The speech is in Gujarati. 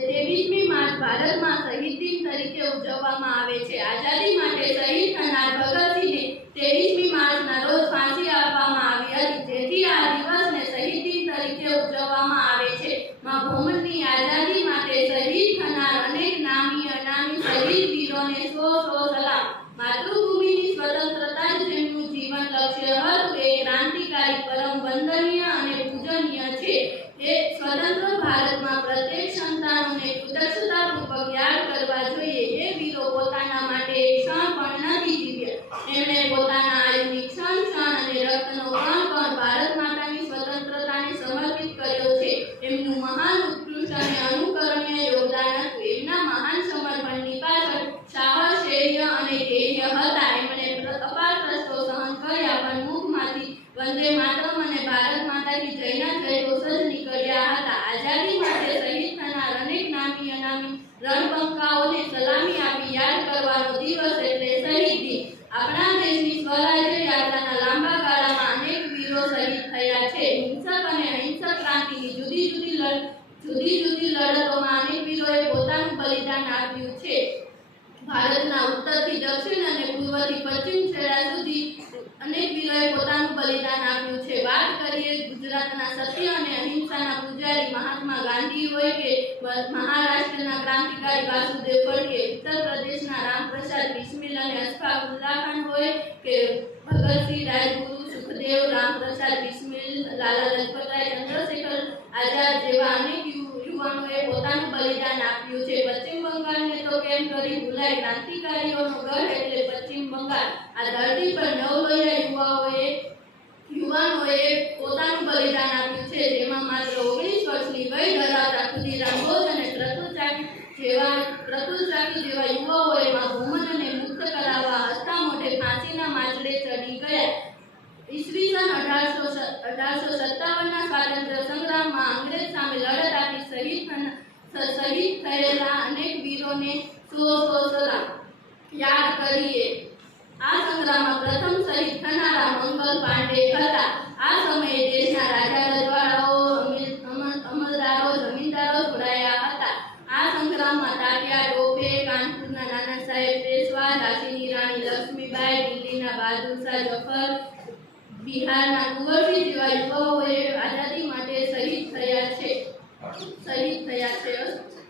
23મી માર્ચ ભારતમાં શહીદ દિન તરીકે ઉજવવામાં આવે છે। આઝાદી માટે શહીદ થનાર ભગતસિંહને 23મી માર્ચના રોજ ફાંસી આપવામાં આવી હતી, જેથી આ દિવસને શહીદ દિન તરીકે ઉજવવામાં આવે છે। માં ભૂમની આઝાદી માટે શહીદ થનાર અનેક નામી અનામી શહીદ વીરોને સો સલામ। માતૃભૂમિની સ્વતંત્રતા જ જેમનું જીવન લક્ષ્ય હતું એ ક્રાંતિકારી, પરમ વંદનીય અને પૂજનીય છે। એ સ્વતંત્ર ભારતમાં પ્રત્યેક સંતાનોને કૃતજ્ઞતાપૂર્વક યાદ કરવા જોઈએ। એ વીરો પોતાના માટે એક ક્ષણ પણ નથી જીવ્યા। એમણે પોતાના આયુની ક્ષણ અને રક્તનો કણ ભારત માતાની સ્વતંત્રતાને સમર્પિત કર્યો છે। એમનું મહાન, ઉત્કૃષ્ટ અને અનુકરણીય યોગદાન હતું। એમના મહાન સમર્પણની પાછળ સાહસ, શૌર્ય અને ધૈર્ય હતા। એમણે અપાર કષ્ટો સહન કર્યા, પણ મુખમાંથી વંદે માતરમ અને ભારત માતા કી જયના જયઘોષ જ નીકળ્યા હતા। આઝાદી માટે શહીદ થનાર અનેક નામી અનામી રણબંકાઓને સલામી આપી યાદ કરવાનો દિવસ એટલે શહીદ દિન। આપણા દેશની સ્વરાજ્ય યાત્રાના લાંબા ગાળામાં અનેક વીરો શહીદ થયા છે। હિંસક અને અહિંસક ક્રાંતિની જુદી જુદી લડતોમાં અનેક વીરોએ પોતાનું બલિદાન આપ્યું છે। ભારતના ઉત્તરથી દક્ષિણ અને પૂર્વથી પશ્ચિમ છેડા સુધી અનેક વીરોએ પોતાનું બલિદાન આપ્યું છે। વાત કરીએ ગુજરાતના સત્ય અને અહિંસાના પૂજારી મહાત્મા ગાંધી હોય કે મહારાષ્ટ્રના ક્રાંતિકારી વાસુદેવ ફડકે, ઉત્તર પ્રદેશના રામપ્રસાદ બિસ્મિલ અને અશફાક ઉલ્લા ખાન હોય કે ભગતસિંહ, રાજગુરુ, સુખદેવ, રામપ્રસાદ બિસ્મિલ, લાલા લજપતરાય, ચંદ્રશેખર આઝાદ જેવા અનેક યુવાનોએ પોતાનું બલિદાન આપ્યું છે। પશ્ચિમ બંગાળને તો કેમ કરી ભૂલાય, ક્રાંતિકારીઓનો ગઢ એટલે પશ્ચિમ બંગાળ। આ ધરતી પર નવલોયા યુવાનોએ પોતાનું બલિદાન આપ્યું છે, જેમાં માત્ર 19 વર્ષની વય ધરાવતા ખુદીરામ બોઝ અને પ્રતુલ ચાકી જેવા યુવાઓએ માં ભૂમનને મુક્ત કરાવવા હસતા મોઢે ફાંસીના માંચડે ચડી ગયા। ઈસવીસન 1857ના સ્વાતંત્ર્ય સંગ્રામમાં અંગ્રેજ સામે લડત આપી શહીદ થયેલા અનેક વીરોને સો સલામ। યાદ કરીએ, આ સંગ્રામમાં પ્રથમ શહીદ થનારા મંગલ પાંડે હતા। આ સમયે દેશના રાજા રજવાડાઓ, અમલદારો, જમીનદારો જોડાયા હતા। આ સંગ્રામમાં તાત્યા ટોપે, કાનપુરના નાના સાહેબ પેશવા, ઝાંસીની રાણી લક્ષ્મીબાઈ, દિલ્હીના બહાદુર શાહ જફર, બિહારના કુંવરસિંહ જેવા યુવાઓએ આઝાદી માટે શહીદ થયા છે।